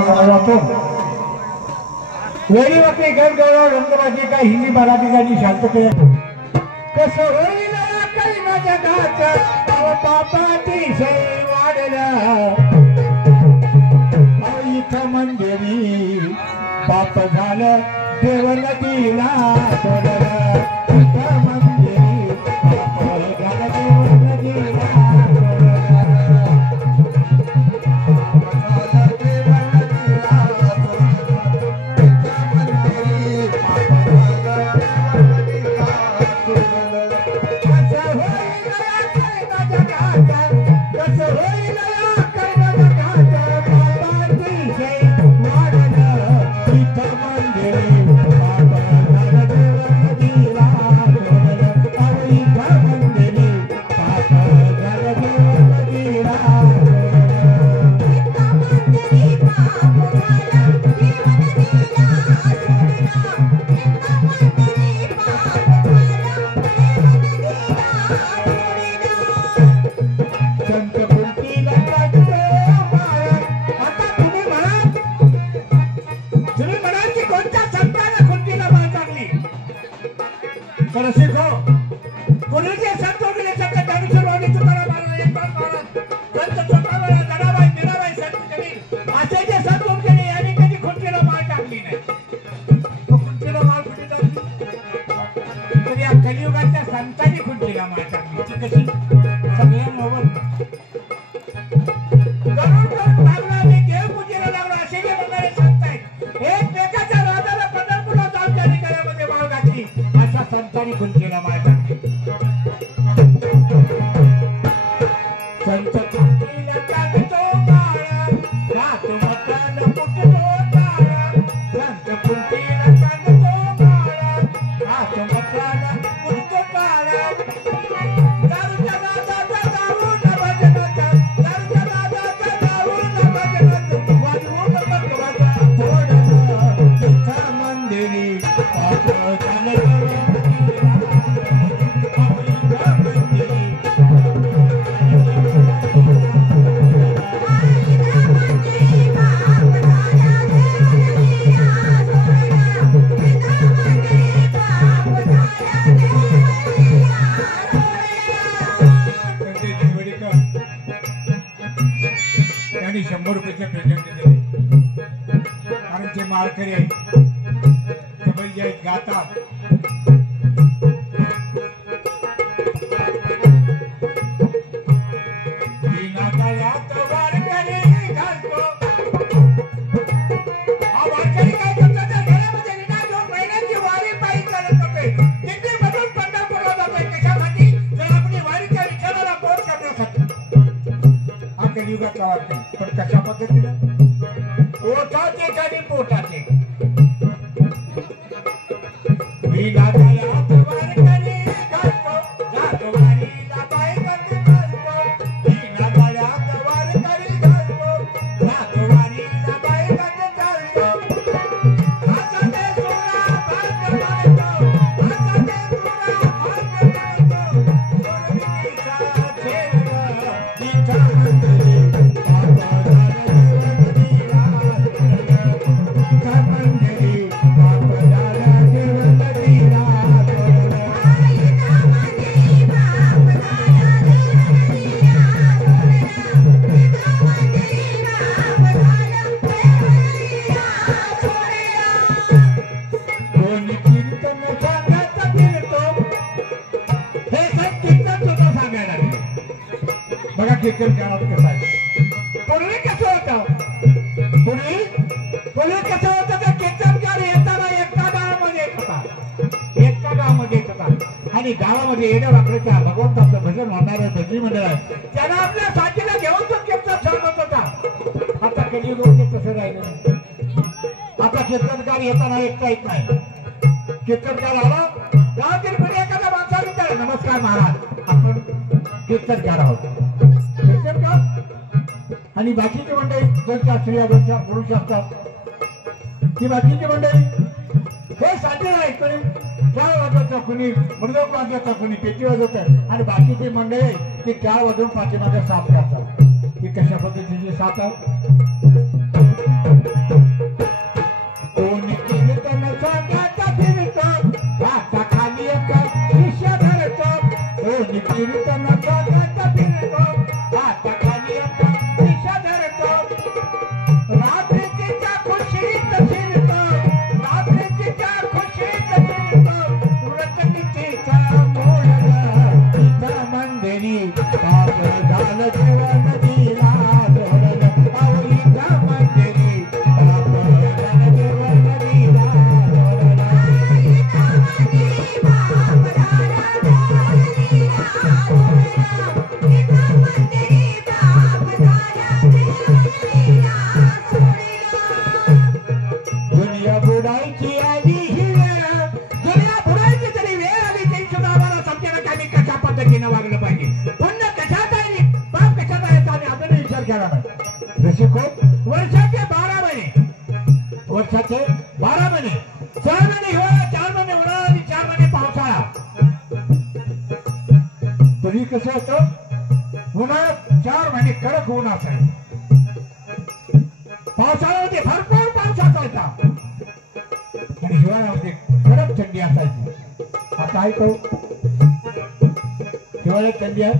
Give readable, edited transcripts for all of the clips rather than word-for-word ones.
जातो वेळी वाटते गणगौरव रंगबाजी काय हिंदी मराठी गाणी शांततेत कसं होईल काही ना जगात पापाची शै वाढलं इथं मंदिरी पाप झालं देव नदीला सोडलं इथं मंदिरी पाप झालं देव नदीला पण कशा पद्धतीने पोटाचे आणि पोटाचे कीर्तन काळात कसं आहे पूर्वी कसं होतं पूर्वी कसं होतं तर कीर्तनकार येताना एका गावामध्ये येत होता आणि गावामध्ये येण्या वाकड्याच्या भगवंताचं भजन होणारं भजनी मंडळ आहे त्याला आपल्या साथीला घेऊन तो कीर्तन सांगत होता आता कधी लोक तसं राहिलं नाही आता कीर्तनकार येताना एकटा येत नाही कीर्तनकार आला गावातील पुढे एखाद्या माणसाला विचारलं नमस्कार महाराज आपण कीर्तनकार आहोत आणि बाकीची मंडळी दोन चार स्त्रिया दोन चार पुरुष असतात ती बाकीची मंडळी हे साध्य नाही कोणी टाळ वाजवतं कोणी मृदंग वाजवतं कोणी पेटी वाजवतं आणि बाकीची मंडळी ती टाळ वाजवून पाठीमागे साफ करतात ही कशा पद्धतीची साथ आहे वर्षाचे 12 महिने, 4 महिने हिवाळा, 4 महिने उन्हाळा आणि 4 महिने पावसाळा. तरी कसं होतं, उन्हाळ्यात 4 महिने कडक ऊन असायचं, पावसाळ्यामध्ये भरपूर पाऊस असायचा आणि हिवाळ्यामध्ये कडक थंडी असायची. आता आहे तो हिवाळ्यात थंडी आहे,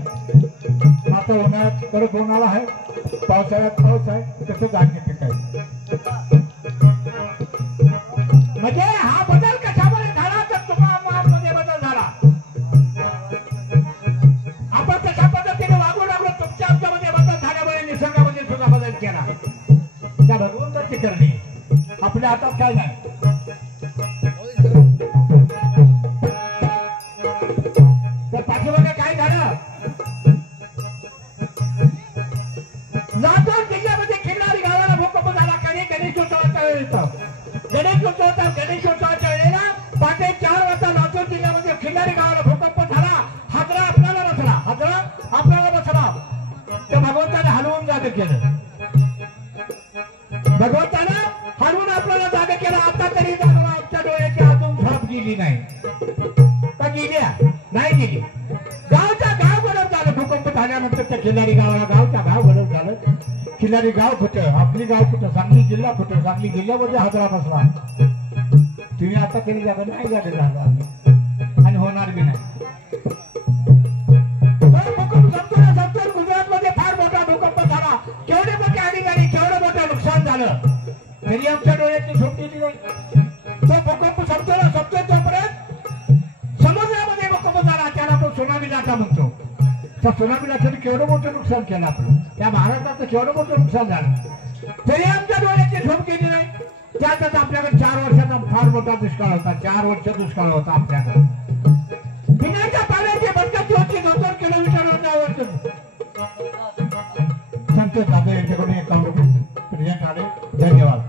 आता उन्हाळ्यात कडक उन्हाळा आहे, पावसाळ्यात पाऊस आहे. कसं धान्य पिकायचं म्हणजे हा बदल कशामध्ये झाला तर तुम्हाला बदल झाला. आपण कशा पद्धतीने वागू लागलो तुमच्या आमच्यामध्ये बदल झाल्यामुळे निसर्गामध्ये सुद्धा बदल केला. त्या भगवंताची करणी आपल्या हातात काय नाही. तर पाठीमागे काय झालं, लातूर जिल्ह्यामध्ये खिल्लारी गावाला भूकंप झाला. कधी गणेशोत्सवाच्या वेळेला, गणेशोत्सवाच्या वेळेला पहाटे 4 वाजता लातूर जिल्ह्यामध्ये खिल्लारी गावाला भूकंप झाला. हादरा आपल्याला बसला, हादरा आपल्याला बसला. त्या भगवंताने हलवून जागे केलं, भगवंतानं हलवून आपल्याला जागे केलं. आता तरी आमच्या डोळ्याची अजून झोप गेली नाही का? गेल्या नाही गेली. गावच्या गाव गडप झालं भूकंप झाल्यानंतर. त्या खिल्लारी गावाला गावच्या गाव गडप झालं. खिल्लारी गाव कुठं, आपली गाव कुठं, सांगली जिल्हा कुठं, सांगली जिल्ह्यामध्ये हादरा बसला. तुम्ही आता तरी जागा नाही जागे झाला आणि होणार बी नाही. भूकंप संपूर्ण गुजरातमध्ये फार मोठा भूकंप झाला. केवढे मोठे अधिकारी, केवढं मोठं नुकसान झालं तरी आमच्या डोळ्याची झोप गेली नाही. तो भूकंप संपतो तोपर्यंत समुद्रामध्ये भूकंप झाला, त्याला आपण सुनामी लाटा म्हणतो. त्या सुनामी लाटाने केवढं मोठं नुकसान केलं आपलं, त्या महाराष्ट्राचं केवढं मोठं नुकसान झालं तरी आमच्या डोळ्याची झोप गेली नाही. त्यातच आपल्याकडे 4 वर्षाचा फार मोठा दुष्काळ होता. 4 वर्ष दुष्काळ होता आपल्याकडे. पिण्याच्या पाण्याची बंदची होती 2-2 किलोमीटर. संतोष जाधव यांच्याकडून एक प्रेझेंट आले, धन्यवाद.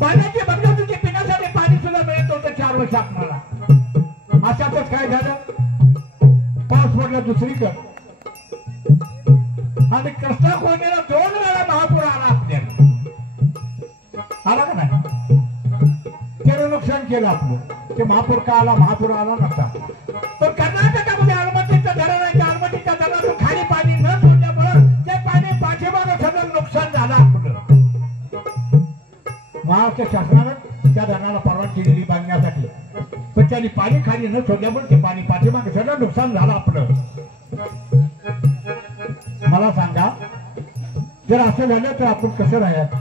पाण्याची बंदच होती, पिण्यासाठी पाणी सुद्धा मिळत होतं 4 वर्ष आपल्याला. अशातच काय झालं, पाऊस पडला दुसरीकडे आणि कृष्णा कोणीला 2 वेळा महापूर आला आपल्याला. आला का नाही? त्यानं नुकसान केलं आपलं. ते महापूर का आला? महापूर आला नसता. पण कर्नाटकामध्ये अलमट्टीचं धरण आहे, त्या अलमट्टीच्या धरणातून खाली पाणी न सोडल्यामुळं ते पाणी पाठीमागं सगळं नुकसान झालं आपलं. महाराष्ट्र शासनानं त्या धरणाला परवानगी दिली बांधण्यासाठी, पण त्यांनी पाणी खाली न सोडल्यामुळे ते पाणी पाठीमागे सगळं नुकसान झालं आपलं. मला सांगा, जर असं झालं तर आपण कसं राहायचं,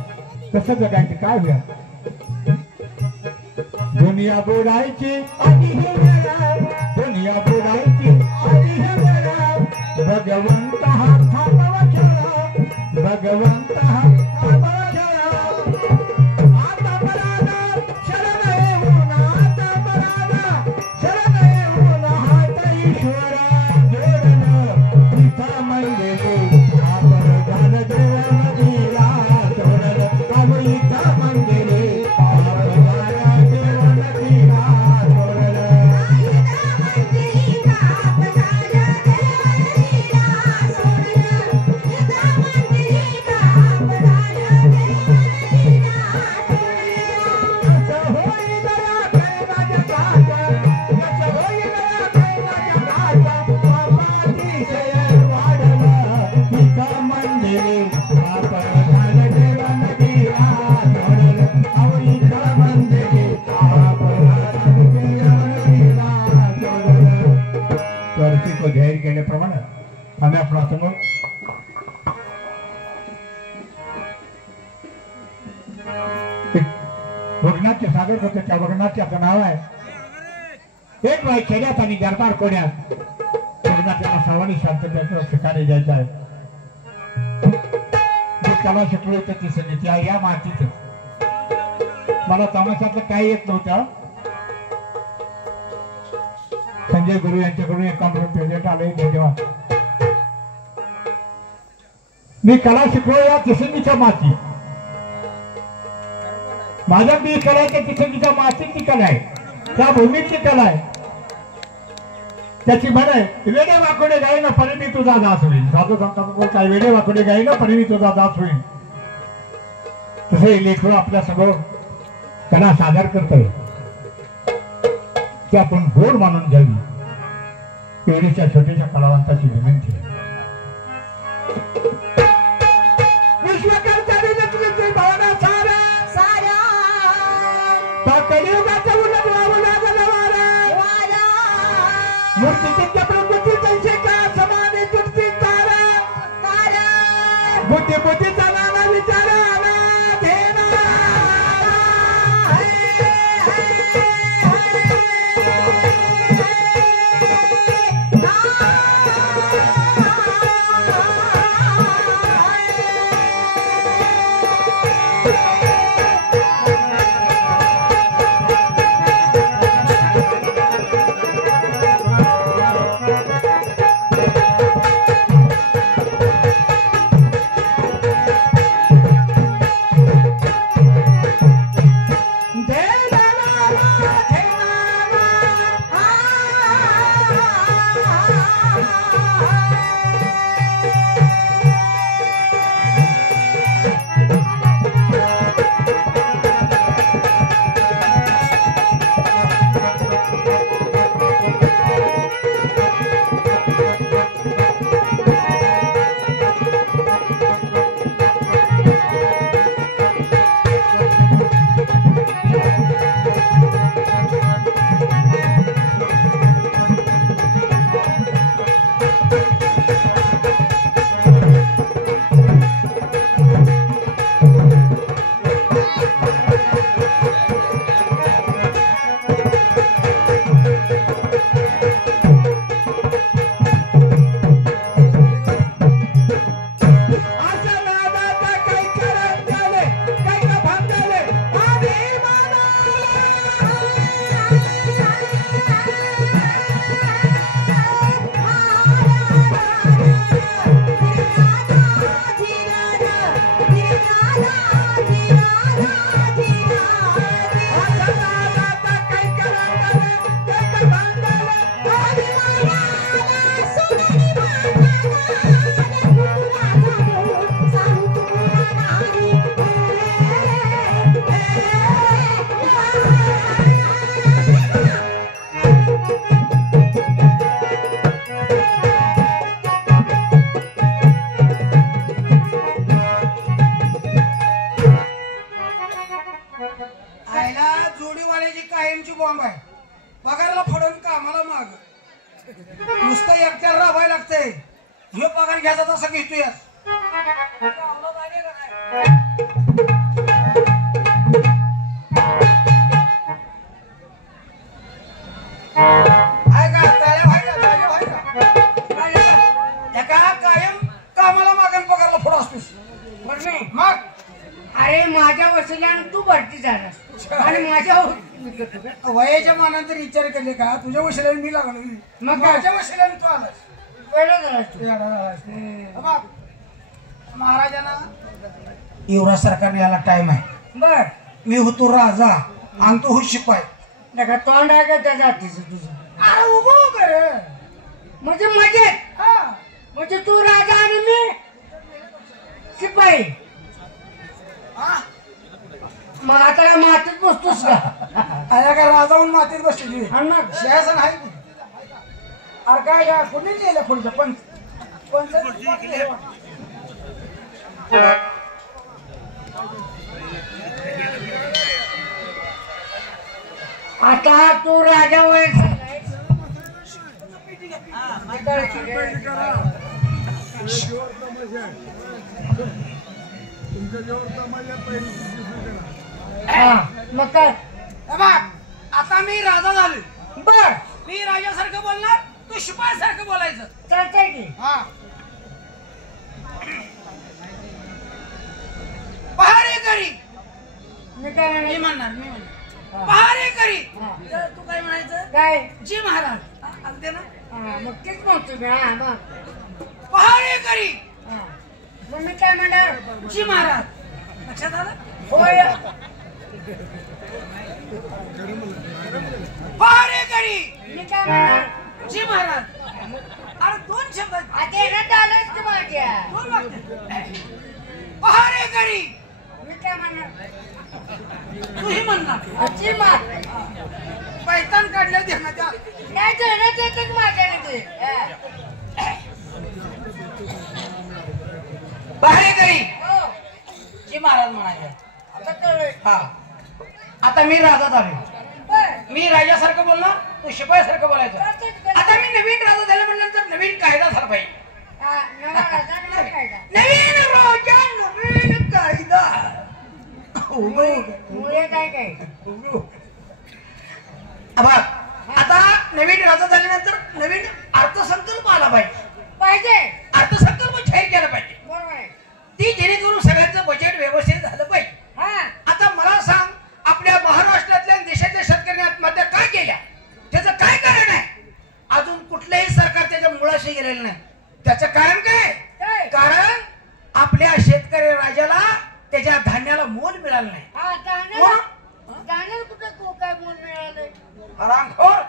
कसं जगायचं, काय होईल? दुनिया बुडायची आधी हे वेळा, दुनिया बुडायची आधी हे वेळा. भगवंत हा थांबवा खेळा, भगवंत हा थांबवा खेळा. आता बरादा शरण येऊन, आता बरादा शरण येऊन, हात ईश्वरा जोडलं पिता मंदिरे. आपण झालं देवन दिला सोडलं, आम्ही इथं मंदिरे. आम्ही आपला समोर वगनाथचे सागर होते, त्या वगनाथ्याचं नाव आहे. एक बाई खेड्यात आणि दरबार कोण्यात वगनाथ्याला सावणी शांततेचं ठिकाणी जायचं आहे. मी कला शिकलो होतं ती सगळी त्या या मातीच. मला तमाशातलं काही येत नव्हतं. संजय गुरु यांच्याकडून एक प्रेझेंट आले, धन्यवाद. मी कला शिकलो या तिसंगीच्या माती. माझ्याकडे कला आहे, त्या तिसंगीच्या मातीची कला आहे, त्या भूमीची कला आहे. त्याची म्हण आहे, वेडे वाकोडे गाई ना परी मी तुझा दास होईल. साधू संतांचा काय, वेडे वाकोडे गाई ना परी मी तुझा दास होईल. तसं लेखन आपल्या समोर कला सादर करतोय की आपण गोड मानून घ्यावी पेढीच्या छोट्याशा कलावंताची विनंती आहे. विश्वकर्त्याने भावना सारा सारा कलियुगाचा उलट वावं लागलं वारा मूर्तीच्या प्रकृतीचा शिका समाने तुटती तारा बुद्धी बुद्धीचा नाना विचारा अरे माझ्या वशिल्याने तू भरती झालास आणि माझ्या वयाच्या मानानंतर विचार केले का तुझ्या वशिल्याने मी लागलो मग माझ्या वशिल्याने तू आलास महाराजांना युवराज सरकारने याला टाइम आहे बर मी होतो राजा आणि तू हो शिपाई नका तोंड आहे का त्या जातीचं तुझं अरे उभं कर म्हणजे मजेत म्हणजे तू राजा आणि मी शिपाई मग आता मातीत बसतोस का अरे का राजा म्हणून मातीत बसली शासन आहे अरे काय का कुणी नेलं पुढचं पण आता तू राजा वय मग काय आता मी राजा झालो बर मी राजासारखं बोलणार तू शिपाई सारखं बोलायचं चालतंय की पहारेकरी मी काय मी म्हणणार म्हणणार मी म्हणणार पहारेकरी तू काय म्हणायचं काय जी महाराज अगदी ना मग तेच म्हणतो मी मग पहारेकरी मग मी काय म्हणणार जी महाराज लक्षात आलं होय पहारेकरी मी काय म्हणणार जी महाराज अरे दोन शब्द आता रद्द आलंच की माझ्या दोन वाक्य पहारेकरी मी काय म्हणणार तूही म्हणणार अची मार पैतान काढल्या ध्यानात आलं. नाही देण्यात येतं माझ्याने ते बाहेर हो जी महाराज म्हणाले. आता कळलं हा आता मी राजा झालो. बरं. मी राजासारखं बोलणार तू शिपायासारखं बोलायचं. आता मी नवीन राजा झाला म्हटल्यानंतर नवीन कायदा झाला पाहिजे. हा, नवा राजा, नवा कायदा. नवीन राजा नवीन कायदा. मुळे काय काय बघ आता नवीन राजा झाल्यानंतर नवीन अर्थसंकल्प आला पाहिजे. पाहिजे अर्थसंकल्प जाहीर केला पाहिजे. बरोबर आहे. ती जेणेकरून सगळ्यांचं बजेट व्यवस्थित झालं पाहिजे. हा आता मला सांग आपल्या महाराष्ट्रातल्या आणि देशातल्या शेतकऱ्यांनी आत्महत्या का केल्या त्याचं काय कारण आहे. अजून कुठलंही सरकार त्याच्या मुळाशी गेलेलं नाही. त्याचं कारण काय. काय? कारण आपल्या शेतकरी राजाला त्याच्या धान्याला मोल मिळालं नाही. हा धान्याला कुठं काय मोल मिळालंय. हरामखोर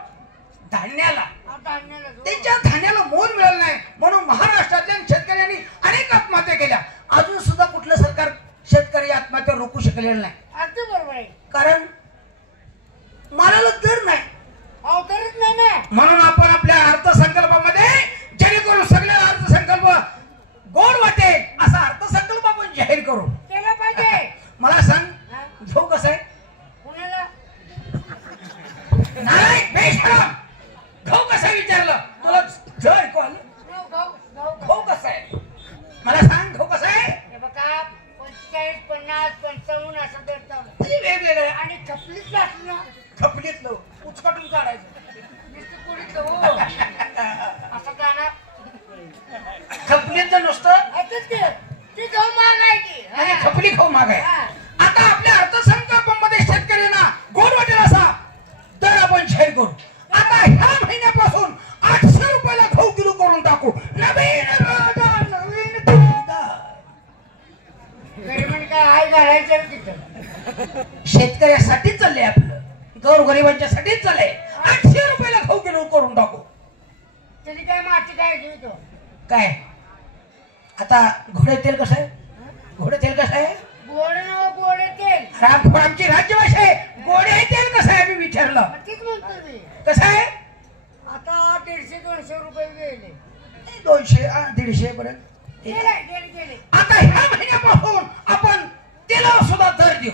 धान्याला हा धान्याला जो. त्यांच्या धान्याला मोल मिळालं नाही म्हणून महाराष्ट्रातल्या शेतकऱ्यांनी अनेक आत्महत्या केल्या. अजून सुद्धा कुठलं सरकार शेतकरी आत्महत्या रोखू शकलेलं नाही. अगदी बरोबर आहे. कारण मालाला दर नाही. अवतरच नाही ना. म्हणून आपण आपल्या अर्थसंकल्पामध्ये जेणेकरून सगळे अर्थसंकल्प गोड वाटेल असा अर्थसंकल्प आपण जाहीर करू. केला पाहिजे. मला सांग हा? घेऊ कसं आहे. कुणाला नाही बेशरम घेऊ कसं विचारलं तुला जर कॉल घेऊ कसं आहे. मला सांग घेऊ कसं आहे. हे बघा 45, 50, 55 असं देतात वेगवेगळे आणि खपलीच लागली ना. खपलीतलं उचकटून काढायचं. नुसतं कुडीचं हो असं जाणार. खपलीतलं नुसतं असंच ते ती जाऊन मागायची. म्हणजे खपली खाऊ माग आहे. हा. आता आपल्या अर्थसंकल्पामध्ये शेतकऱ्यांना गोड वाटेल असा दर आपण जाहीर करू. आता ह्या महिन्यापासून 800 रुपयाला गहू किलो करून टाकू. नवीन राजा नवीन कायदा. गरीबांनी काय हाय घालायचं तिथं. शेतकऱ्यासाठीच चाललंय आपलं. गोरगरिबांच्या साठीच चाललंय. 800 रुपयाला गहू किलो करून टाकू. त्याची काय माती काय घेतो. काय आता घोडे तेल कसं आहे. घोडे तेल कसं आहे. गोडे न गोडे तेल. रामखोर आमची राज्यभाषा आहे. गोडे तेल कसं आहे मी विचारलं. तीच म्हणतो मी. कसं आहे. आता 150-200 रुपये गेले. 200 150 पर्यंत. गेले. आता ह्या महिन्यापासून आपण तेलावर सुद्धा दर देऊ.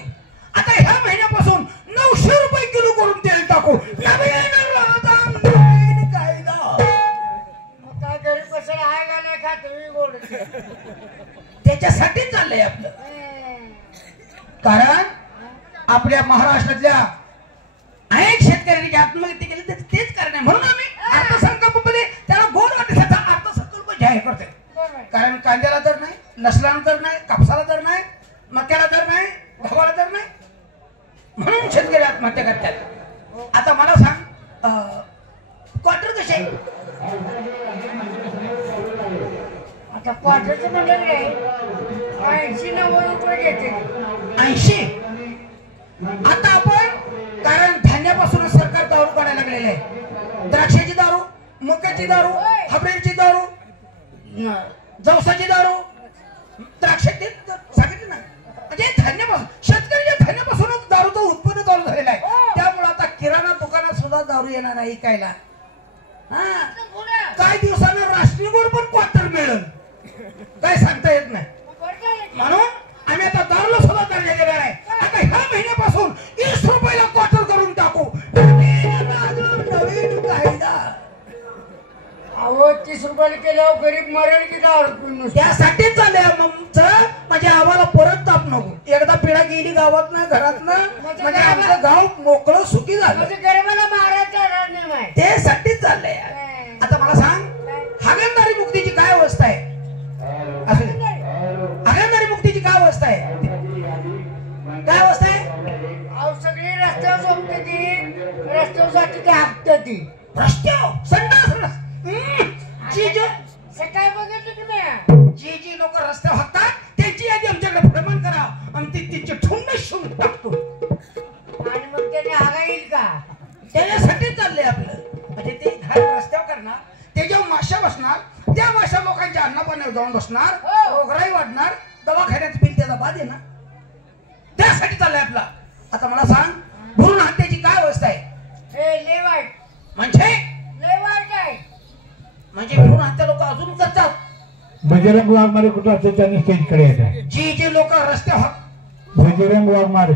आता ह्या महिन्यापासून 900 रुपये किलो करून तेल टाकू. नवीन राजा नवीन कायदा. मग काय गरीब कशाला हाय घालाय खात मी गोड. त्याच्यासाठीच चाललंय आपलं. कारण आपल्या महाराष्ट्रातल्या अनेक शेतकऱ्यांनी आत्महत्या केली तेच कारण आहे. म्हणून आम्ही अर्थसंकल्पामध्ये त्याला गोड वाटेचा अर्थसंकल्प जाहीर करतोय. कारण कांद्याला दर नाही, लसणाला दर नाही, कापसाला दर नाही, मक्याला दर नाही, गव्हाला दर नाही म्हणून शेतकरी आत्महत्या करतात. आता मला सांग क्वार्टर कसे. आता क्वार्टरचं म्हणलं नाही 80-90 रुपये घेते. 80. आता आपण कारण धान्यापासूनच सरकार दारू काढायला लागलेलं आहे. द्राक्षाची दारू, मक्याची दारू, हबरेची दारू, जवसाची दारू, द्राक्षाची सांगितलं ना. म्हणजे धान्यापासून शेतकऱ्याच्या धान्यापासूनच दारूचं उत्पन्न चालू झालेलं आहे. त्यामुळे आता किराणा दुकानात सुद्धा दारू येणार नाही ऐकायला. हा काही दिवसानं राष्ट्रीय गोड पण क्वार्टर मिळेल काय सांगता येत नाही. म्हणून आम्ही आता दारूला सुद्धा दर्जा देणार आहे. आता ह्या महिन्यापासून 20 रुपयाला क्वार्टर करून टाकू. नवीन कायदा. अहो 30 रुपयाला केल्यावर गरीब मरेल की 10 रुपये. त्यासाठीच चाललंय आमचं. म्हणजे आम्हाला परत ताप नको. एकदा पिढा गेली गावात ना घरात ना म्हणजे आमचं गाव मोकळं सुखी झालं. म्हणजे गरीबाला मारायचा नियम आहे. त्यासाठीच चाललंय. आता मला सांग हागणदारी मुक्तीची काय अवस्था आहे. हागणदारी मुक्तीची काय अवस्था आहे. काय अवस्था आहे. अहो सगळी रस्त्यावर झोपते ती. रस्त्यावर जाते ती हाकते ती. रस्त्यावर संडास सकाळी बघितली तुम्ही जी लोक रस्त्यावर हाकतात त्यांची यादी आमच्याकडे प्रमाण करा. आणि तिचे ठुंड शिवून टाकतो. आणि मग त्याने हागा येईल का. त्याच्यासाठीच चाललंय आपलं. म्हणजे ते घाण रस्त्यावर करणार त्याच्यावर माशा बसणार. त्या माशा लोकांच्या अन्नपाण्यावर जाऊन बसणार. रोगराई वाढणार. दवाखान्यात बिल त्याला बाद येणार. त्या आता मला सांग भ्रूण हत्येची काय अवस्था आहे? हे लय वाईट, म्हणजे लय वाईट आहे. म्हणजे भ्रूण हत्या लोक अजून करतात. बजरंग वाघमारे कुठं असते त्यांनी स्टेजकडे येतात. जी लोक रस्त्यावर बजरंग वाघमारे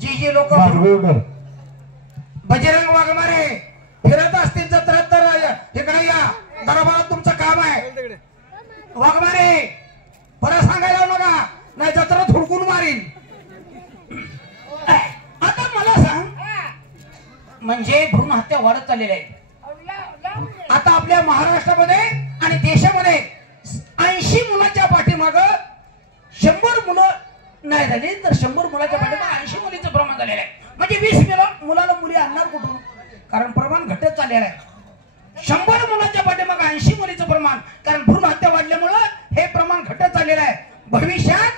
जी लोक मारगोळकर बजरंग वाघमारे फिरत असतील जत्रेत तर इकडे या, दरबारात तुमचं काम आहे. वाघमारे परत सांगायला लावू नका, नाही जत्रेत हुडकून मारीन. आता मला सांग, म्हणजे भ्रूण हत्या वाढत चाललेल्या आहे. आता आपल्या महाराष्ट्रामध्ये आणि देशामध्ये 80 मुलाच्या पाठीमाग 100 मुलं नाही झाली तर 100 मुलाच्या पाठीमाग 80 मुलीचं प्रमाण झालेलं आहे. म्हणजे 20 मुलाला मुली आणणार कुठून? कारण प्रमाण घटत चाललेलं आहे. 100 मुलाच्या पाठीमाग 80 मुलीचं प्रमाण, कारण भ्रूण हत्या वाढल्यामुळं हे प्रमाण घटत चाललेलं आहे. भविष्यात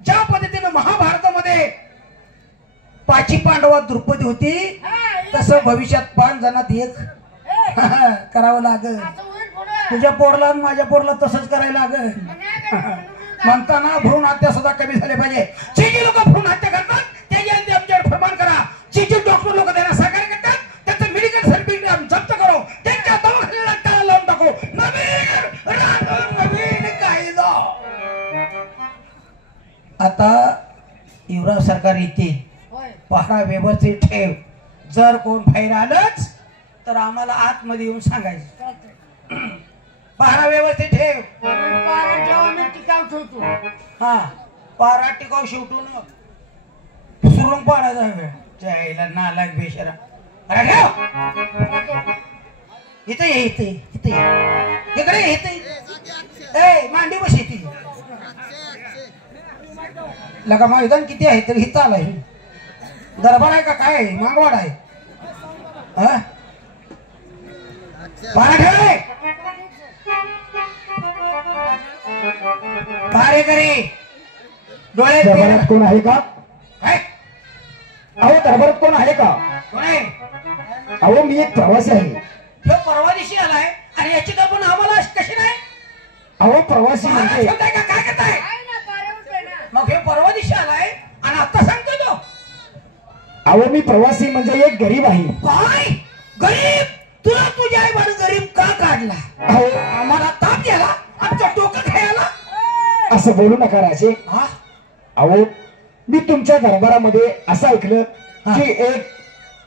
ज्या पद्धतीनं महाभारतामध्ये 5 पांडवात द्रुपदी होती, तसं भविष्यात 5 जणात 1 करावं लागल. तुझ्या पोरला आणि माझ्या पोरला तसंच करायला लागल. म्हणताना भ्रूण हत्या सुद्धा कमी झाले पाहिजे. जे लोक भ्रूण हत्या करतात त्याच्या आमच्यावर फरमान करा. जे डॉक्टर लोक त्यांना सहकार्य करतात त्याचं मेडिकल सर्टिफिकेट जप्त करू, त्यांच्या दवाखान्याला टाळा लावून टाकू. नवीन कायदा आता युवराज सरकार येते. पहारा व्यवस्थित ठेव. जर कोण बाहेर आलंच तर आम्हाला आतमध्ये येऊन सांगायचं. पहारा व्यवस्थित ठेव. हा पारा टिकाव शेवटून सुरुंग पाडायचा वेळ जायला नालायक बेशरा. अरे ठेव इथे ये, इथे इथे इकडे इथे ए मांडी बस येते लगा. मैदान किती आहे तरी हिथं आलाय. दरबार आहे का काय? मागवाड आहे. पारा ठेव. पारेकरी डोळे दरबारात कोण आहे का? काय? अहो दरबारात कोण आहे का? कोण आहे? अहो मी एक प्रवासी आहे. तो परवा दिवशी आलाय आणि याची कल्पना आम्हाला कशी नाही? अहो प्रवासी म्हणजे ठेवताय का काय करताय? मग हे परवा दिवशी आलाय आणि आता सांगतो तो. अहो मी प्रवासी म्हणजे एक गरीब आहे. काय गरीब? तुला तुझ्या आई बाळू गरीब का काढला? अहो आम्हाला ताप द्याला, आमचं डोकं खायला. असं बोलू नका राजे. हा अहो मी तुमच्या दरबारामध्ये असं ऐकलं की एक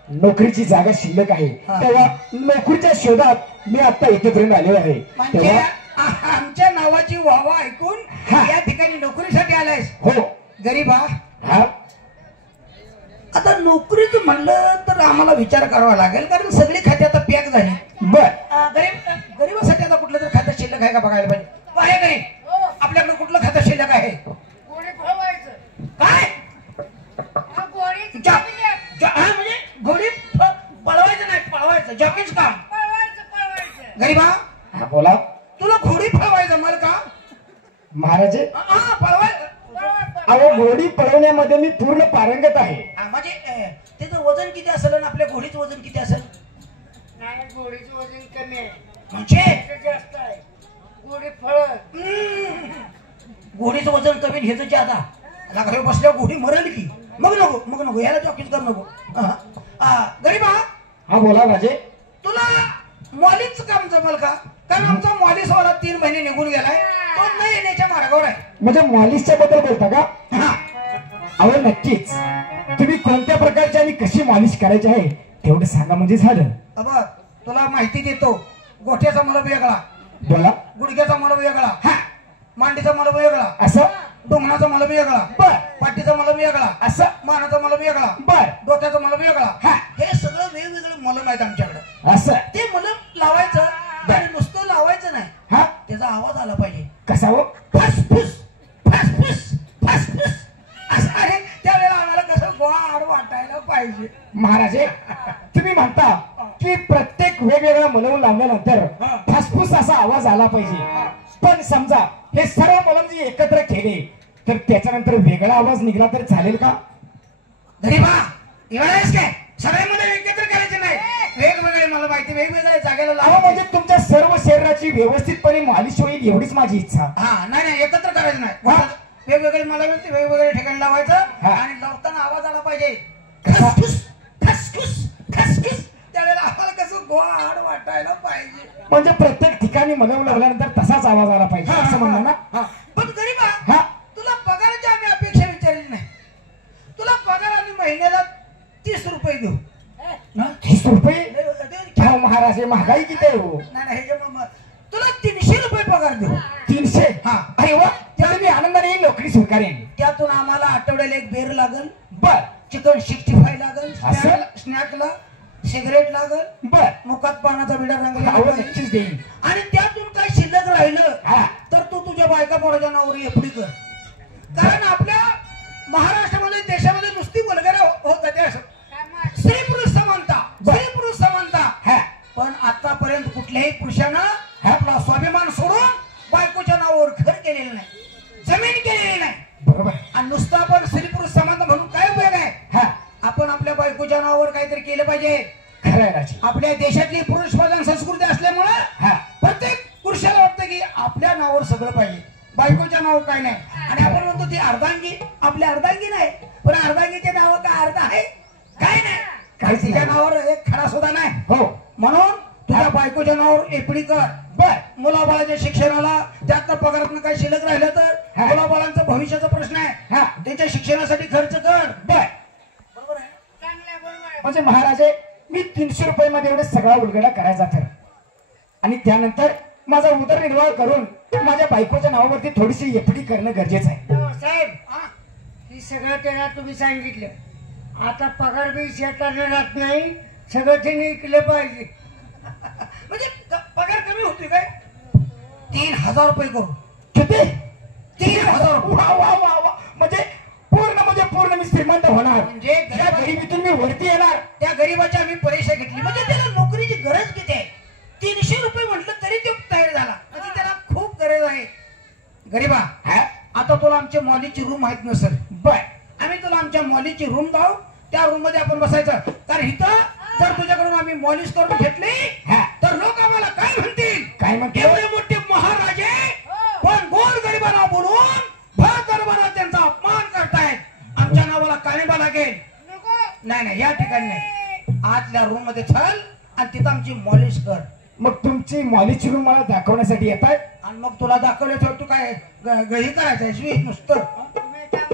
नोकरीची जागा शिल्लक आहे. तेव्हा नोकरीच्या शोधात मी आता इथेपर्यंत आलेलो आहे. म्हणजे आमच्या नावाची वावा ऐकून या ठिकाणी नोकरीसाठी आलायस? हो गरीब हा. हा आता नोकरीचं म्हणलं तर आम्हाला विचार करावा लागेल, कारण सगळी खाती आता पॅक झाली. बर गरीबासाठी आता कुठलं तर खातं शिल्लक आहे का बघायला पाहिजे. आहे गरीब आपल्याकडे कुठलं खातं शिल्लक आहे? काय म्हणजे घोडी पळवायचं नाही, पळवायचं जॉकीच काम. गरीबा हा बोला. तुला घोडी पळवायचं मला का? महाराज पळवायचं. अहो घोडी पळवण्यामध्ये मी पूर्ण पारंगत आहे. म्हणजे त्याचं वजन किती असेल आणि आपल्या घोडीचं वजन किती असेल? घोडीचं वजन कमी आहे, म्हणजे जास्त आहे. घोडी फळत. घोडीचं वजन कमी ह्याचं जादा. घरी बसल्यावर घोडी मरेल की. मग नको याला जॉकीच कर नको. गरीबा हा बोला राजे. तुला मॉलिकचं काम जमल का? कारण आमचा मॉलिस वाला 3 महिने निघून गेलाय, तो न येण्याच्या मार्गावर आहे. म्हणजे मॉलिसच्या बद्दल बोलता का? अहो नक्कीच. तुम्ही कोणत्या प्रकारची आणि कशी मॉलिश करायची आहे तेवढं सांगा म्हणजे झालं. बघ तुला माहिती देतो. गोठ्याचा मला वेगळा, बोला. गुडघ्याचा मला वेगळा, मांडीचा मला वेगळा, असं डोंगणाचा मला वेगळा, बर. पाठीचा मला वेगळा, असं मानाचा मला वेगळा, बर. डोक्याचा मला वेगळा. हे सगळं वेगवेगळं मलम आहेत आमच्याकडे. असं ते मलम लावायचं आणि नुसतं लावायचं नाही, हा त्याचा आवाज आला पाहिजे. कसा हो? फसफुस फसफुस फसफुस असं आहे. त्यावेळेला आम्हाला कसं गोड वाटायला पाहिजे. महाराजे तुम्ही म्हणता की प्रत्येक वेगवेगळा मलम लावल्यानंतर फसफुस असा आवाज आला पाहिजे. पण समजा हे सर्व मलम जे एकत्र केले तर त्याच्यानंतर वेगळा आवाज निघाला तर चालेल का? गरीबा एवढाच काय सगळे मला एकत्र करायचे नाही, वेगवेगळे मला माहिती वेगवेगळ्या जागेला लावा. म्हणजे तुमच्या सर्व शरीराची व्यवस्थितपणे मालिश होईल एवढीच माझी इच्छा. नाही एकत्र करायचं नाही. वेगवेगळे मला वेगवेगळ्या ठिकाणी लावायचं आणि लावताना आवाज आला पाहिजे. देऊ ना 30 रुपये लय होतं, देऊ. क्या महाराज हे महागाई किती आहे हो नाही नाही ह्याच्यामुळे तुला 300 रुपये पगार देऊ 300 हा. अरे वा त्याला मी आनंदाने ही नोकरी स्वीकारेन त्यातून आम्हाला आठवड्याला एक बेर लागल बर चिकन 65 लागल असं? स्नॅकला सिगरेट लागल बर मुखात पानाचा बिडा आवड रंगला नक्कीच देईन आणि त्यातून काय शिल्लक राहिलं हा तर तू तुझ्या बायका पोराच्या नावावर एफडी कर कारण आपल्या महाराष्ट्रामध्ये देशामध्ये नुसती वल्गना होत जाते असं स्त्री पुरुष समानता स्त्री पुरुष समानता हा पण आतापर्यंत कुठल्याही पुरुषानं आपला स्वाभिमान सोडून बायकोच्या नावावर घर केलेलं नाही जमीन केलेली नाही बरोबर आणि नुसतं आपण स्त्री पुरुष समानता म्हणून काय उपयोग आहे हा आपण आपल्या बायकोच्या नावावर काहीतरी केलं पाहिजे खरं आहे राजी आपल्या देशातली पुरुष प्रधान संस्कृती असल्यामुळे हा प्रत्येक पुरुषाला वाटतं की आपल्या नावावर सगळं पाहिजे बायकोच्या नाव काय नाही आणि आपण म्हणतो ती अर्धांगी आपल्या अर्धांगी नाही पण अर्धांगीच्या नाव काय अर्ध आहे काय नाही काहीच तिच्या नाही. नावावर एक खडा सुद्धा नाही हो म्हणून तुझ्या बायकोच्या नावावर एफडी कर बर मुलाबाळाच्या शिक्षणाला त्यातनं पगारातनं काही शिल्लक राहिलं तर हा. मुलाबाळांचा भविष्याचा प्रश्न आहे हा त्यांच्या शिक्षणासाठी खर्च कर बर बरोबर आहे चांगलं बरोबर आहे. म्हणजे महाराजे मी 300 रुपयामध्ये एवढे सगळा उलगडा करायचा तर आणि त्यानंतर माझा उदरनिर्वाह करून माझ्या बायकोच्या नावावरती थोडीशी एफडी करणं गरजेचं आहे हो, साहेब ही सगळं त्याला तुम्ही सांगितलं आता पगार बी शेताला राहत नाही सगळं त्यांनी ऐकलं पाहिजे म्हणजे पगार कमी होती काय 3000 रुपये करू किती 3000 रुपये वा वा वा वा म्हणजे पूर्ण मी श्रीमंत होणार म्हणजे या गरिबीतून मी वरती येणार त्या गरीबाची आम्ही परीक्षा घेतली म्हणजे त्याला नोकरीची गरज किती आहे 300 रुपये म्हटलं तरी तो तयार झाला म्हणजे त्याला खूप गरज आहे गरीबा हा आता तुला आमच्या मॉलीची रूम माहित नसेल बर आम्ही तुला आमच्या मॉलीची रूम दाव त्या रूम मध्ये आपण बसायचं कारण इथं जर तुझ्याकडून आम्ही मॉलिश करून घेतली हा तर लोक आम्हाला काय म्हणतील काय म्हणते एवढे मोठे महाराजे पण गोर गरिबांना बोलून भर गरिबांना त्यांचा अपमान करतायत आमच्या नावाला काळिंबा लागेल नको नाही नाही या ठिकाणी नाही आतल्या रूम मध्ये चल आणि तिथं आमची मॉलिश कर मग तुमची मॉलीची रूम मला दाखवण्यासाठी येतात आणि मग तुला दाखवल्याशिवाय तू काय गही करायचं आहे नुसतं तुम्ही एक काम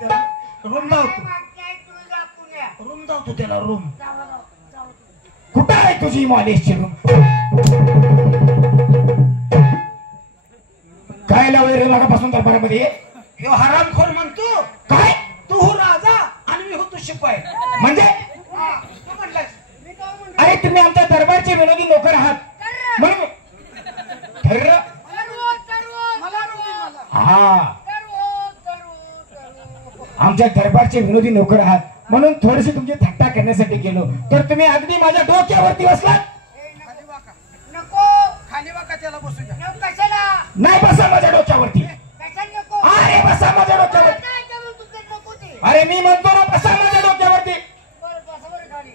करा. रूम काय धावतो मागणी आहे तुम्ही दाखवून या. रूम धावतो त्याला रूम जाऊ, जाऊ, जाऊ. कुठं आहे तुझी मॉलीची रूम काय लावले रे मागापासून दरबारामध्ये ह्यो हरामखोर म्हणतो काय तू हो राजा आणि मी होतो शिपाई म्हणजे हा, तू म्हणलास मी काय म्हणतो? अरे तुम्ही आमच्या दरबारचे विनोदी नोकर आहात तर, म्हणून ठरलं मला रोज. हा तर. आमच्या दरबारचे विनोदी नोकर आहात म्हणून थोडीशी तुमची थट्टा करण्यासाठी गेलो तर तुम्ही अगदी माझ्या डोक्यावरती बसलात ए, नको खाली वाका त्याला बसू द्या नको कशाला नाही बसा माझ्या डोक्यावरती कशाला नको अरे बसा माझ्या डोक्यावरती काय करू तुझं नको ते अरे मी म्हणतो ना बसा माझ्या डोक्यावरती बरं बसा बरं खाली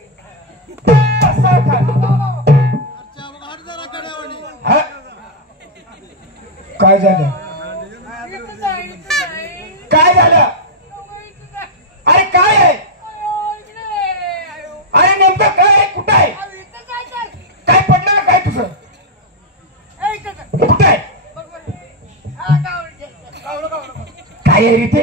बसा खाली. हा? काय झालं इथं जा, इथं जा, इथं काय झालं जा, इथं जा. अरे काय आहे अयो, इकडे. अयो. अरे नेमकं काय आहे कुठं आहे अहो, इथं काय कर? काय पडलं ना काय तुझं ए, इथं जा. कुठं आहे बघ बरं. हा, गावलं. गावलं, गावलं, गावलं. काय आहे रे ते